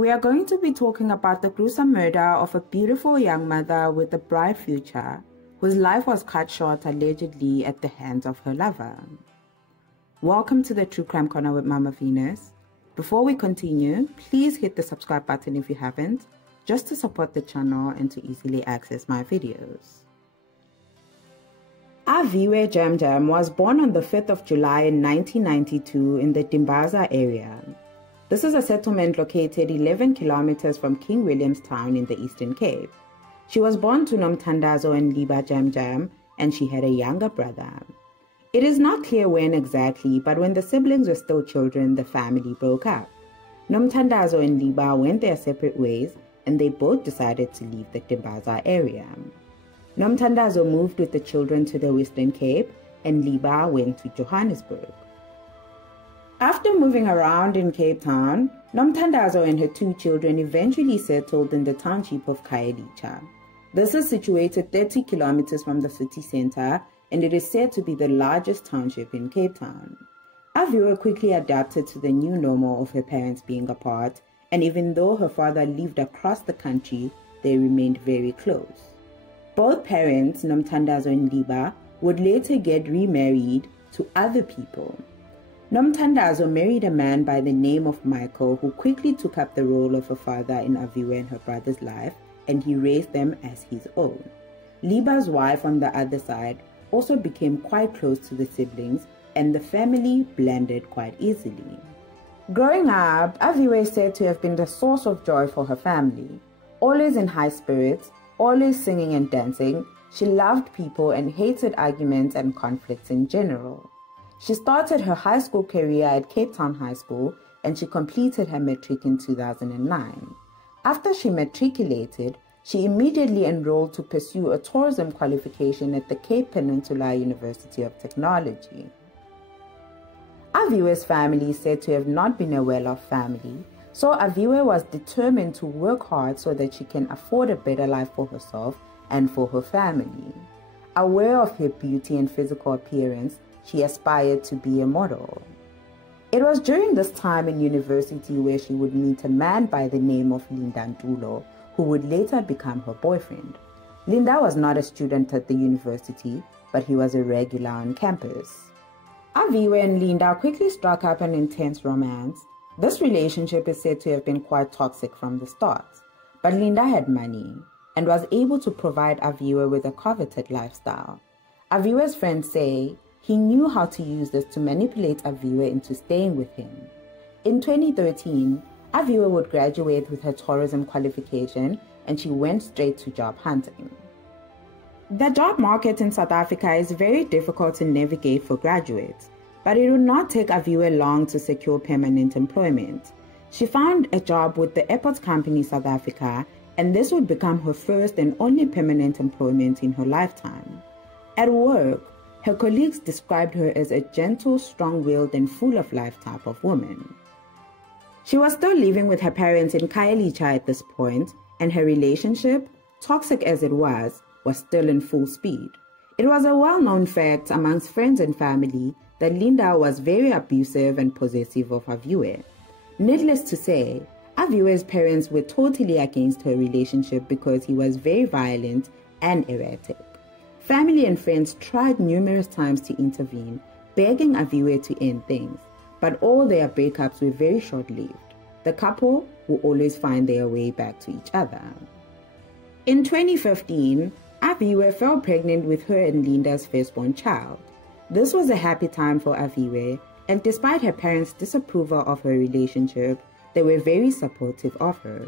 we are going to be talking about the gruesome murder of a beautiful young mother with a bright future, whose life was cut short allegedly at the hands of her lover. Welcome to the True Crime Corner with Mama Venus. Before we continue, please hit the subscribe button if you haven't, just to support the channel and to easily access my videos. Aviwe Jam Jam was born on the 5th of July in 1992 in the Dimbaza area. This is a settlement located 11 kilometers from King Williamstown in the Eastern Cape. She was born to Nomthandazo and Aviwe Jam Jam, and she had a younger brother. It is not clear when exactly, but when the siblings were still children, the family broke up. Nomthandazo and Aviwe went their separate ways, and they both decided to leave the Dimbaza area. Nomthandazo moved with the children to the Western Cape, and Aviwe went to Johannesburg. After moving around in Cape Town, Nomthandazo and her two children eventually settled in the township of Khayelitsha. This is situated 30 kilometers from the city center, and it is said to be the largest township in Cape Town. Aviwe quickly adapted to the new normal of her parents being apart, and even though her father lived across the country, they remained very close. Both parents, Nomthandazo and Aviwe, would later get remarried to other people. Nomthandazo married a man by the name of Michael, who quickly took up the role of a father in Aviwe and her brother's life, and he raised them as his own. Aviwe's wife, on the other side, also became quite close to the siblings, and the family blended quite easily. Growing up, Aviwe is said to have been the source of joy for her family. Always in high spirits, always singing and dancing, she loved people and hated arguments and conflicts in general. She started her high school career at Cape Town High School, and she completed her matric in 2009. After she matriculated, she immediately enrolled to pursue a tourism qualification at the Cape Peninsula University of Technology. Aviwe's family is said to have not been a well-off family, so Aviwe was determined to work hard so that she can afford a better life for herself and for her family. Aware of her beauty and physical appearance, she aspired to be a model. It was during this time in university where she would meet a man by the name of Linda Ntulo, who would later become her boyfriend. Linda was not a student at the university, but he was a regular on campus. Aviwe and Linda quickly struck up an intense romance. This relationship is said to have been quite toxic from the start, but Linda had money and was able to provide Aviwe with a coveted lifestyle. Aviwe's friends say he knew how to use this to manipulate Aviwe into staying with him. In 2013, Aviwe would graduate with her tourism qualification, and she went straight to job hunting. The job market in South Africa is very difficult to navigate for graduates, but it would not take Aviwe long to secure permanent employment. She found a job with the Airport Company South Africa, and this would become her first and only permanent employment in her lifetime. At work, her colleagues described her as a gentle, strong-willed, and full of life type of woman. She was still living with her parents in Khayelitsha at this point, and her relationship, toxic as it was still in full speed. It was a well-known fact amongst friends and family that Linda was very abusive and possessive of Aviwe. Needless to say, Aviwe's parents were totally against her relationship because he was very violent and erratic. Family and friends tried numerous times to intervene, begging Aviwe to end things, but all their breakups were very short-lived. The couple would always find their way back to each other. In 2015, Aviwe fell pregnant with her and Linda's firstborn child. This was a happy time for Aviwe, and despite her parents' disapproval of her relationship, they were very supportive of her.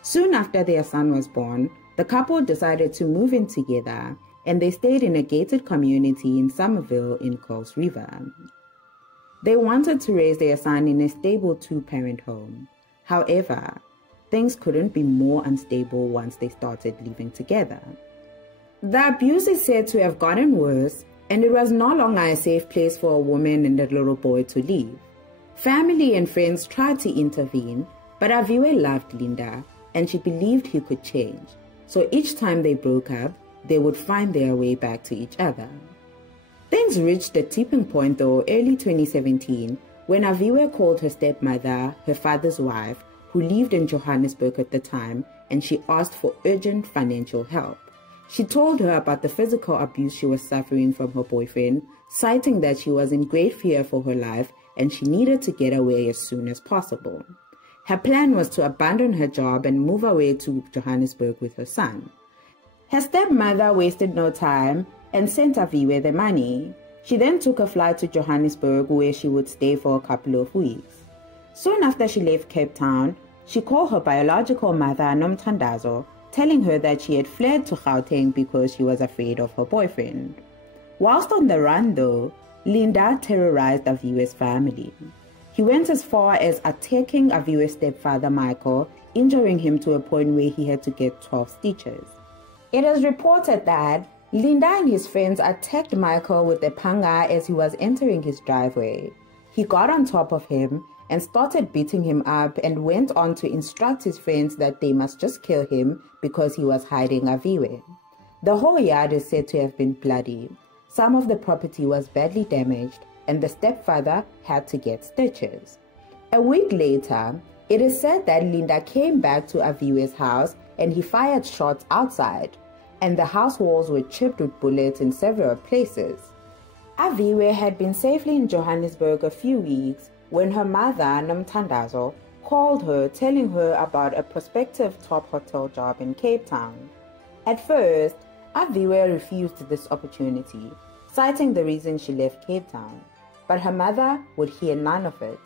Soon after their son was born, the couple decided to move in together, and they stayed in a gated community in Somerville in Coles River. They wanted to raise their son in a stable two-parent home. However, things couldn't be more unstable once they started living together. The abuse is said to have gotten worse, and it was no longer a safe place for a woman and a little boy to live. Family and friends tried to intervene, but Aviwe loved Linda, and she believed he could change. So each time they broke up, they would find their way back to each other. Things reached a tipping point though early 2017 when Aviwe called her stepmother, her father's wife, who who lived in Johannesburg at the time, and she asked for urgent financial help. She told her about the physical abuse she was suffering from her boyfriend, citing that she was in great fear for her life and she needed to get away as soon as possible. Her plan was to abandon her job and move away to Johannesburg with her son. Her stepmother wasted no time and sent Aviwe the money. She then took a flight to Johannesburg where she would stay for a couple of weeks. Soon after she left Cape Town, she called her biological mother, Nomthandazo, telling her that she had fled to Gauteng because she was afraid of her boyfriend. Whilst on the run though, Linda terrorized Aviwe's family. He went as far as attacking Aviwe's stepfather Michael, injuring him to a point where he had to get 12 stitches. It is reported that Linda and his friends attacked Michael with a panga as he was entering his driveway. He got on top of him and started beating him up and went on to instruct his friends that they must just kill him because he was hiding Aviwe. The whole yard is said to have been bloody. Some of the property was badly damaged and the stepfather had to get stitches. A week later, it is said that Linda came back to Aviwe's house and he fired shots outside, and the house walls were chipped with bullets in several places. Aviwe had been safely in Johannesburg a few weeks when her mother, Nomthandazo, called her telling her about a prospective top hotel job in Cape Town. At first, Aviwe refused this opportunity, citing the reason she left Cape Town, but her mother would hear none of it.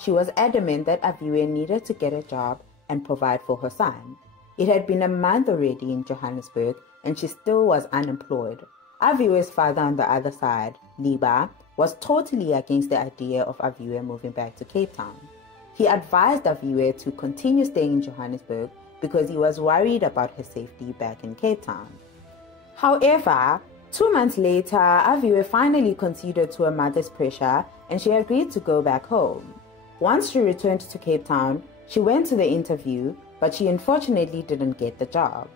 She was adamant that Aviwe needed to get a job and provide for her son. It had been a month already in Johannesburg and she still was unemployed. Aviwe's father on the other side, Liba, was totally against the idea of Aviwe moving back to Cape Town. He advised Aviwe to continue staying in Johannesburg because he was worried about her safety back in Cape Town. However, 2 months later, Aviwe finally conceded to her mother's pressure and she agreed to go back home. Once she returned to Cape Town, she went to the interview, but she unfortunately didn't get the job.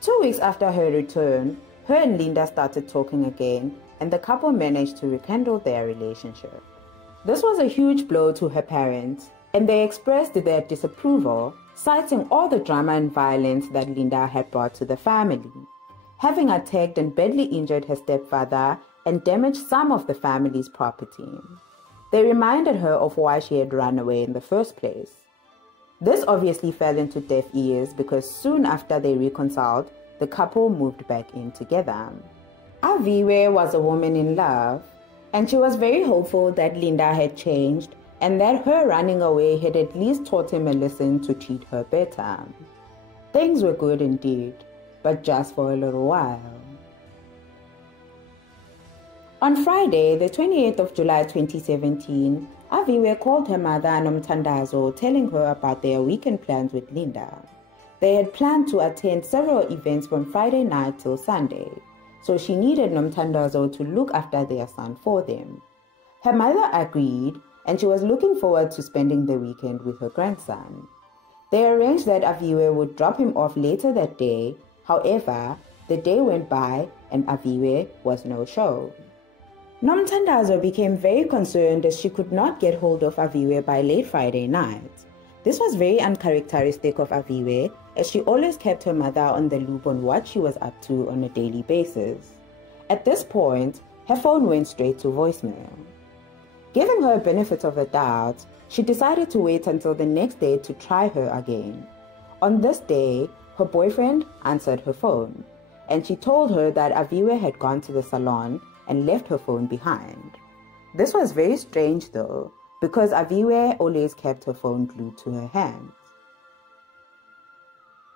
2 weeks after her return, her and Linda started talking again, and the couple managed to rekindle their relationship. This was a huge blow to her parents, and they expressed their disapproval, citing all the drama and violence that Linda had brought to the family, having attacked and badly injured her stepfather and damaged some of the family's property. They reminded her of why she had run away in the first place. This obviously fell into deaf ears because soon after they reconciled, the couple moved back in together. Aviwe was a woman in love, and she was very hopeful that Linda had changed and that her running away had at least taught him a lesson to treat her better. Things were good indeed, but just for a little while. On Friday, the 28th of July 2017, Aviwe called her mother Nomthandazo, telling her about their weekend plans with Linda. They had planned to attend several events from Friday night till Sunday, so she needed Nomthandazo to look after their son for them. Her mother agreed, and she was looking forward to spending the weekend with her grandson. They arranged that Aviwe would drop him off later that day. However, the day went by and Aviwe was no show. Nomthandazo became very concerned as she could not get hold of Aviwe by late Friday night. This was very uncharacteristic of Aviwe, as she always kept her mother on the loop on what she was up to on a daily basis. At this point, her phone went straight to voicemail. Giving her a benefit of the doubt, she decided to wait until the next day to try her again. On this day, her boyfriend answered her phone, and she told her that Aviwe had gone to the salon and left her phone behind. This was very strange though, because Aviwe always kept her phone glued to her hand.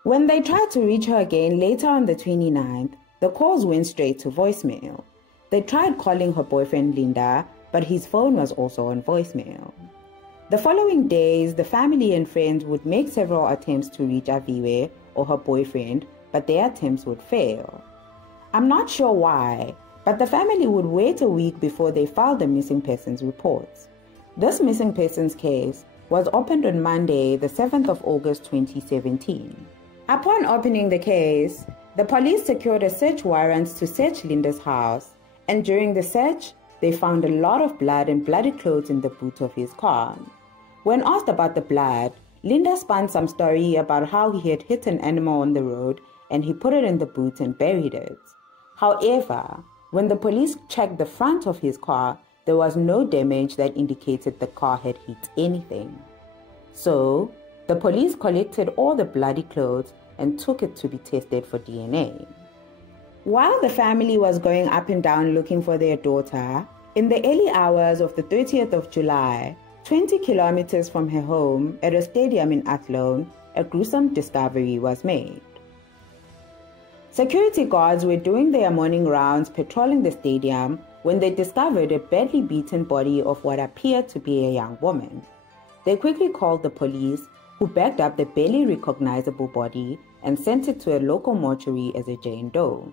When they tried to reach her again later on the 29th, the calls went straight to voicemail. They tried calling her boyfriend Linda, but his phone was also on voicemail. The following days, the family and friends would make several attempts to reach Aviwe or her boyfriend, but their attempts would fail. I'm not sure why, but the family would wait a week before they filed a missing persons report. This missing persons case was opened on Monday, the 7th of August 2017. Upon opening the case, the police secured a search warrant to search Linda's house, and during the search, they found a lot of blood and bloody clothes in the boot of his car. When asked about the blood, Linda spun some story about how he had hit an animal on the road and he put it in the boot and buried it. However, when the police checked the front of his car, there was no damage that indicated the car had hit anything. So, the police collected all the bloody clothes and took it to be tested for DNA. While the family was going up and down looking for their daughter, in the early hours of the 30th of July, 20 kilometers from her home at a stadium in Athlone, a gruesome discovery was made. Security guards were doing their morning rounds patrolling the stadium when they discovered a badly beaten body of what appeared to be a young woman. They quickly called the police, who backed up the barely recognizable body and sent it to a local mortuary as a Jane Doe.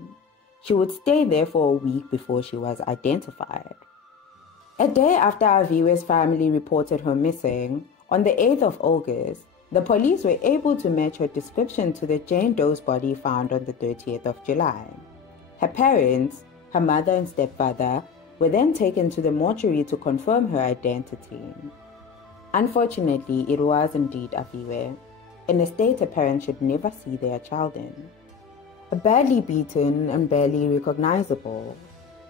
She would stay there for a week before she was identified. A day after Aviwe's family reported her missing, on the 8th of August, the police were able to match her description to the Jane Doe's body found on the 30th of July. Her parents, her mother and stepfather, were then taken to the mortuary to confirm her identity. Unfortunately, it was indeed Aviwe, in a state a parent should never see their child in. Badly beaten and barely recognizable.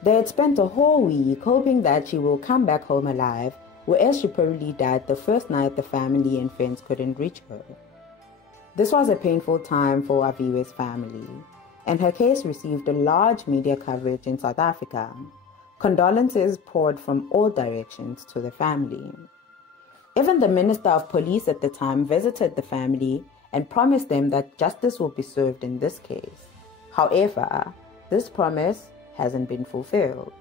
They had spent a whole week hoping that she will come back home alive, whereas she probably died the first night the family and friends couldn't reach her. This was a painful time for Aviwe's family, and her case received a large media coverage in South Africa. Condolences poured from all directions to the family. Even the Minister of Police at the time visited the family and promised them that justice will be served in this case. However, this promise hasn't been fulfilled.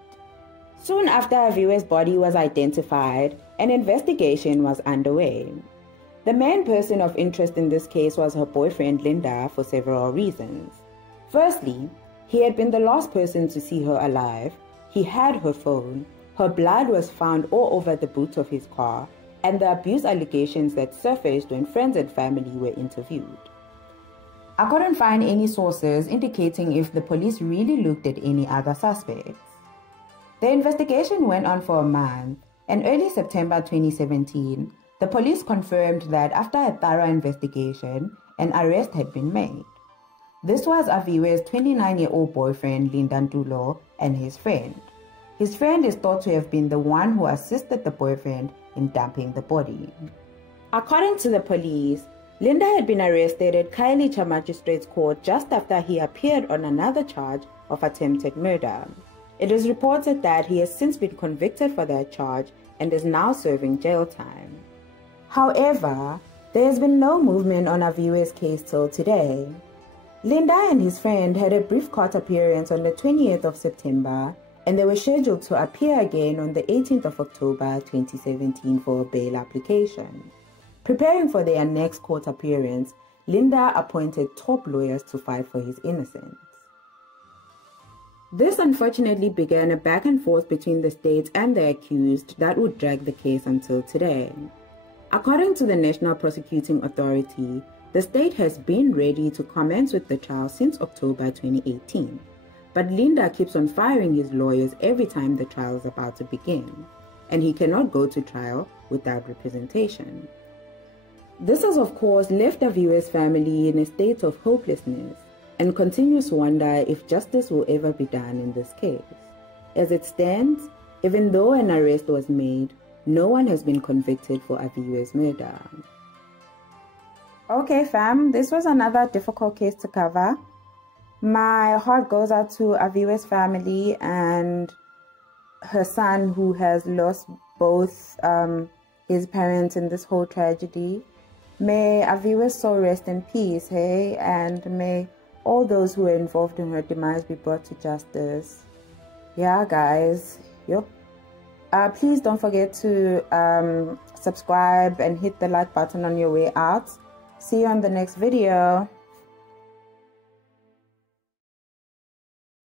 Soon after Aviwe's body was identified, an investigation was underway. The main person of interest in this case was her boyfriend Linda for several reasons. Firstly, he had been the last person to see her alive, he had her phone, her blood was found all over the boot of his car, and the abuse allegations that surfaced when friends and family were interviewed. I couldn't find any sources indicating if the police really looked at any other suspects. The investigation went on for a month, and early September 2017, the police confirmed that after a thorough investigation, an arrest had been made. This was Aviwe's 29-year-old boyfriend Linda Ndulo and his friend. His friend is thought to have been the one who assisted the boyfriend in dumping the body. According to the police, Linda had been arrested at Khayelitsha Magistrates Court just after he appeared on another charge of attempted murder. It is reported that he has since been convicted for that charge and is now serving jail time. However, there has been no movement on Aviwe's case till today. Linda and his friend had a brief court appearance on the 20th of September, and they were scheduled to appear again on the 18th of October 2017 for a bail application. Preparing for their next court appearance, Linda appointed top lawyers to fight for his innocence. This unfortunately began a back and forth between the state and the accused that would drag the case until today. According to the National Prosecuting Authority, the state has been ready to commence with the trial since October 2018, but Linda keeps on firing his lawyers every time the trial is about to begin, and he cannot go to trial without representation. This has of course left Aviwe's family in a state of hopelessness and continuous wonder if justice will ever be done in this case. As it stands, even though an arrest was made, no one has been convicted for Aviwe's murder. Okay fam, this was another difficult case to cover. My heart goes out to Aviwe's family and her son who has lost both his parents in this whole tragedy. May Aviwe's soul rest in peace, hey? And may all those who were involved in her demise be brought to justice. Yeah, guys. Yep. Please don't forget to subscribe and hit the like button on your way out. See you on the next video.